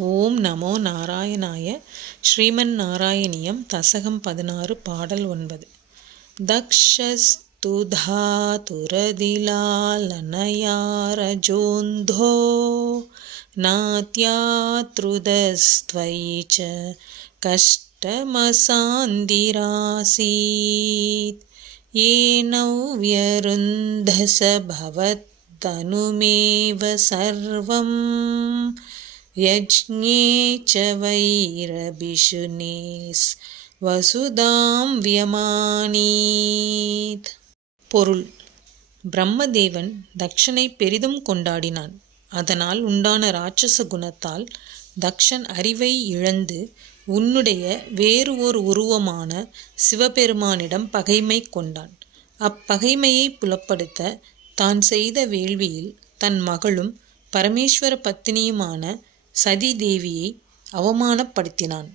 ஓம் நமோ நாராயணாய. ஸ்ரீமன் நாராயணியம் தசகம் 16 பாடல் 9. தக்ஷஸ்து தாதுரதிலாலனயா ரஜோந்தோ நாத்யாத்ருதஸ்த்வயி ச கஷ்டமசாந்திராசீத் ஏனௌ வியருந்தஸ பவத்தனுமேவ சர்வம் யஜ்ஞே ச வைரபிஷுனேஸ் வசுதாம் வியமானீத். பொருள்: பிரம்மதேவன் தக்ஷனை பெரிதும் கொண்டாடினான். அதனால் உண்டான ராட்சச குணத்தால் தக்ஷன் அறிவை இழந்து உன்னுடைய வேறு ஒரு உருவமான சிவபெருமானிடம் பகைமை கொண்டான். அப்பகைமையை புலப்படுத்த தான் செய்த வேள்வியில் தன் மகளும் பரமேஸ்வர பத்தினியுமான சதி தேவியை அவமானப்படுத்தினான்.